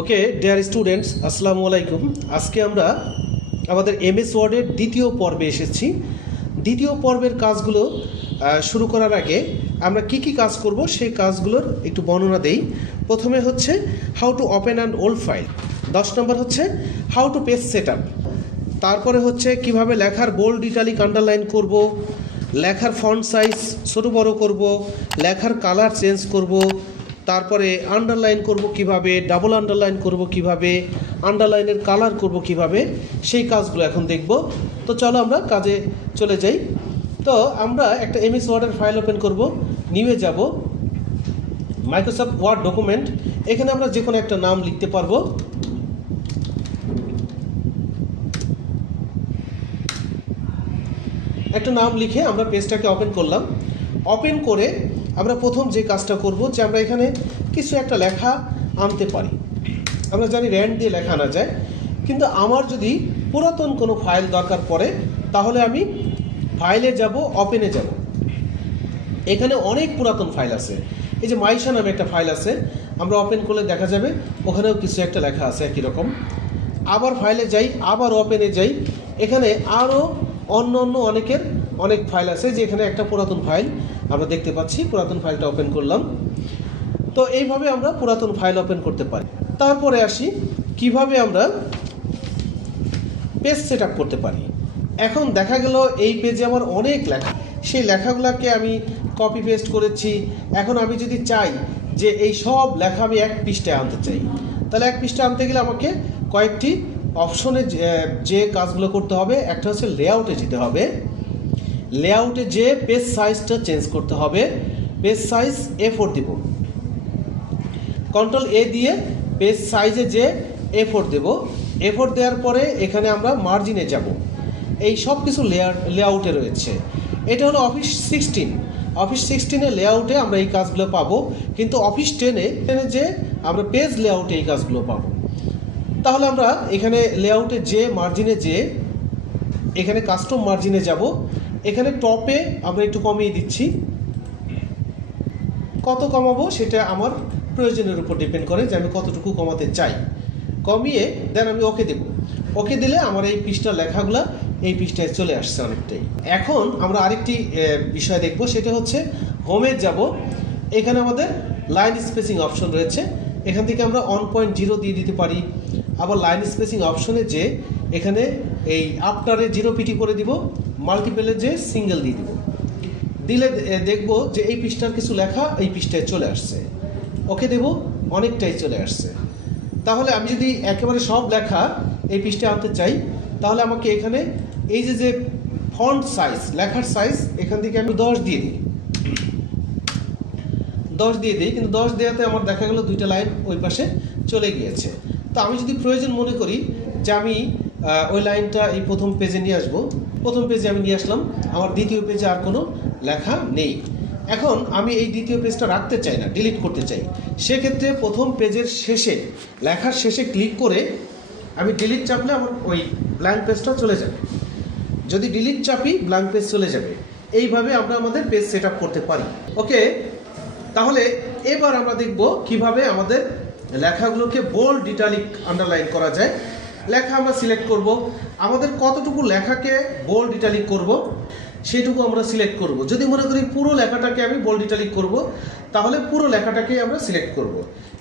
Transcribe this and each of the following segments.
Okay dear students, আসসালামু আলাইকুম। আজকে আমরা আমাদের এমএস ওয়ার্ডের দ্বিতীয় পর্বে এসেছি। দ্বিতীয় পর্বের কাজগুলো শুরু করার আগে আমরা কি কি কাজ করব সেই কাজগুলোর একটু বর্ণনা দেই। প্রথমে হচ্ছে how to open an old file, 10 নম্বর হচ্ছে how to page set up, তারপরে হচ্ছে কিভাবে লেখার বোল্ড ইটালিক আন্ডারলাইন করব, লেখার ফন্ট সাইজ ছোট বড় করব, লেখার কালার চেঞ্জ করব, তারপরে আন্ডারলাইন করব কিভাবে, ডাবল আন্ডারলাইন করব কিভাবে, আন্ডারলাইনের কালার করব কিভাবে, সেই কাজগুলো এখন দেখব। তো চলো আমরা কাজে চলে যাই। তো আমরা একটা এমএস ওয়ার্ডের ফাইল ওপেন করব, নিউয়ে যাব, মাইক্রোসফট ওয়ার্ড ডকুমেন্ট, এখানে আমরা যে কোনো একটা নাম লিখতে পারবো। একটা নাম লিখে আমরা পেজটাকে ওপেন করলাম। ওপেন করে আমরা প্রথম যে কাজটা করব যে আমরা এখানে কিছু একটা লেখা আনতে পারি। আমরা জানি র্যান্ড দিয়ে লেখা আনা যায়, কিন্তু আমার যদি পুরাতন কোনো ফাইল দরকার পড়ে তাহলে আমি ফাইলে যাব, ওপেনে যাব। এখানে অনেক পুরাতন ফাইল আছে। এই যে মাইশা নামে একটা ফাইল আছে, আমরা ওপেন করলে দেখা যাবে ওখানেও কিছু একটা লেখা আছে একই রকম। আবার ফাইলে যাই, আবার ওপেনে যাই, এখানে আরও অন্য অনেক ফাইল আছে, যে এখানে একটা পুরাতন ফাইল আমরা দেখতে পাচ্ছি। পুরাতন ফাইলটা ওপেন করলাম। তো এইভাবে আমরা পুরাতন ফাইল ওপেন করতে পারি। তারপরে আসি কিভাবে আমরা পেজ সেট আপ করতে পারি। এখন দেখা গেল এই পেজে আমার অনেক লেখা, সেই লেখাগুলোকে আমি কপি পেস্ট করেছি। এখন আমি যদি চাই যে এই সব লেখা আমি এক পৃষ্ঠায় আনতে চাই, তাহলে এক পৃষ্ঠায় আনতে গেলে আমাকে কয়েকটি অপশনে যে কাজগুলো করতে হবে। একটা হচ্ছে লেআউটে যেতে হবে, লেআউটে যে পেজ সাইজটা চেঞ্জ করতে হবে। পেজ সাইজ A4 দেব, কন্ট্রোল A দিয়ে পেজ সাইজে যে A4 দেব। A4 দেওয়ার পরে এখানে আমরা মার্জিনে যাব। এই সব কিছু লেআউটে রয়েছে। এটা হলো অফিস 16। অফিস 16-এ লেআউটে আমরা এই কাজগুলো পাবো, কিন্তু অফিস 10-এ যে আমরা পেজ লেআউটে এই কাজগুলো পাবো। তাহলে আমরা এখানে লেআউটে যে মার্জিনে যে এখানে কাস্টম মার্জিনে যাব। এখানে টপে আমরা একটু কমিয়ে দিচ্ছি। কত কমাবো সেটা আমার প্রয়োজনের উপর ডিপেন্ড করে যে আমি কতটুকু কমাতে চাই। কমিয়ে দেন আমি ওকে দেব। ওকে দিলে আমার এই পৃষ্ঠার লেখাগুলো এই পৃষ্ঠায় চলে আসছে অনেকটাই। এখন আমরা আরেকটি বিষয় দেখব, সেটা হচ্ছে হোমে যাব। এখানে আমাদের লাইন স্পেসিং অপশন রয়েছে, এখান থেকে আমরা 1.0 দিয়ে দিতে পারি। আবার লাইন স্পেসিং অপশনে যে এখানে এই আফটারে 0 পিটি করে দিব, মাল্টিপেলে যে সিঙ্গেল দিয়ে দিব। দিলে দেখব যে এই পৃষ্ঠার কিছু লেখা এই পৃষ্ঠায় চলে আসছে। ওকে দেব, অনেকটাই চলে আসছে। তাহলে আমি যদি একেবারে সব লেখা এই পৃষ্ঠায় আনতে চাই, তাহলে আমাকে এখানে এই যে ফন্ট সাইজ, লেখার সাইজ, এখান থেকে আমি 10 দিয়ে দিই। 10 দিয়ে দিই, কিন্তু 10 দেওয়াতে আমার দেখা গেল দুইটা লাইন ওই পাশে চলে গিয়েছে। তো আমি যদি প্রয়োজন মনে করি যে আমি ওই লাইনটা এই প্রথম পেজে নিয়ে আসবো, প্রথম পেজে আমি নিয়ে আসলাম, আমার দ্বিতীয় পেজে আর কোনো লেখা নেই। এখন আমি এই দ্বিতীয় পেজটা রাখতে চাই না, ডিলিট করতে চাই। সেক্ষেত্রে প্রথম পেজের শেষে, লেখার শেষে ক্লিক করে আমি ডিলিট চাপলে আমার ওই ব্ল্যাঙ্ক পেজটা চলে যাবে। যদি ডিলিট চাপি ব্ল্যাঙ্ক পেজ চলে যাবে। এইভাবে আমরা আমাদের পেজ সেট আপ করতে পারি। ওকে, তাহলে এবার আমরা দেখব কিভাবে আমাদের লেখাগুলোকে বোল্ড ইটালিক আন্ডারলাইন করা যায়। লেখা আমরা সিলেক্ট করব, আমাদের কতটুকু লেখাকে বোল্ড ইটালিক করব সেটুকু আমরা সিলেক্ট করব। যদি মনে করি পুরো লেখাটাকে আমি বোল্ড ইটালিক করব, তাহলে পুরো লেখাটাকে আমরা সিলেক্ট করব।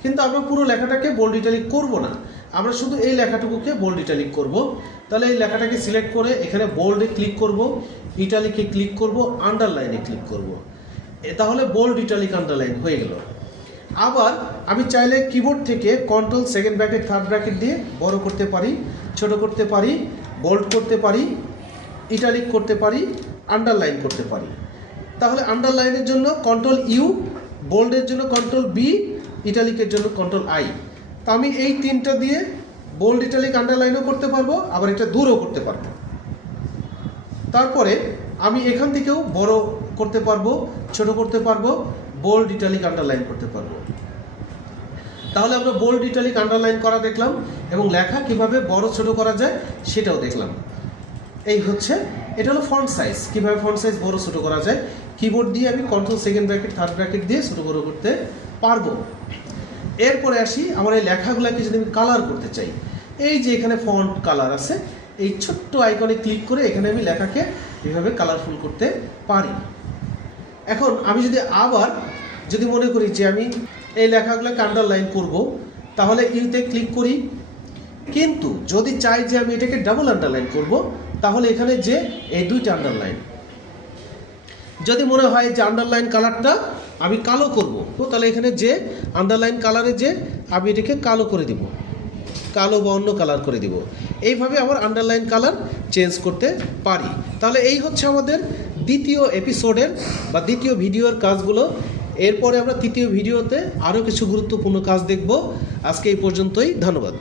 কিন্তু আমরা পুরো লেখাটাকে বোল্ড ইটালিক করব না, আমরা শুধু এই লেখাটুকুকে বোল্ড ইটালিক করব। তাহলে এই লেখাটাকে সিলেক্ট করে এখানে বোল্ডে ক্লিক করব, ইটালিকে ক্লিক করব, আন্ডারলাইনে ক্লিক করব। তাহলে বোল্ড ইটালিক আন্ডারলাইন হয়ে গেল। আবার আমি চাইলে কিবোর্ড থেকে control second bracket third bracket দিয়ে বড় করতে পারি, ছোট করতে পারি, বোল্ড করতে পারি, ইটালিক করতে পারি, আন্ডারলাইন করতে পারি। তাহলে আন্ডারলাইনের জন্য কন্ট্রোল ইউ, বোল্ডের জন্য কন্ট্রোল বি, ইটালিকের জন্য কন্ট্রোল আই। তা আমি এই তিনটা দিয়ে বোল্ড ইটালিক আন্ডারলাইনও করতে পারবো, আবার এটা দূরও করতে পারবো। তারপরে আমি এখান থেকেও বড় করতে পারবো, ছোট করতে পারবো, বোল্ড ইটালিক আন্ডারলাইন করতে পারবো। তাহলে আমরা বোল্ড ইটালিক আন্ডারলাইন করা দেখলাম, এবং লেখা কিভাবে বড় ছোট করা যায় সেটাও দেখলাম। এই হচ্ছে, এটা হলো ফন্ট সাইজ, কিভাবে ফন্ট সাইজ বড় ছোট করা যায়। কিবোর্ড দিয়ে আমি control second bracket third bracket দিয়ে ছোট বড় করতে পারবো। এরপরে আসি আমার এই লেখাগুলোকে যদি আমি কালার করতে চাই, এই যে এখানে ফন্ট কালার আছে, এই ছোট্ট আইকনে ক্লিক করে এখানে আমি লেখাকে এভাবে কালারফুল করতে পারি। এখন আমি যদি মনে করি যে আমি এই লেখাগুলোকে আন্ডারলাইন করব, তাহলে ইউতে ক্লিক করি। কিন্তু যদি চাই যে আমি এটাকে ডাবল আন্ডারলাইন করব, তাহলে এখানে যে এই দুইটা আন্ডারলাইন, যদি মনে হয় যে আন্ডারলাইন কালারটা আমি কালো করব, তাহলে এখানে যে আন্ডারলাইন কালারে যে আমি এটাকে কালো করে দিব, কালো বা অন্য কালার করে দিব। এইভাবে আমার আন্ডারলাইন কালার চেঞ্জ করতে পারি। তাহলে এই হচ্ছে আমাদের দ্বিতীয় এপিসোডের বা দ্বিতীয় ভিডিওর কাজগুলো। এরপরে আমরা তৃতীয় ভিডিওতে আরও কিছু গুরুত্বপূর্ণ কাজ দেখব। আজকে এই পর্যন্তই, ধন্যবাদ।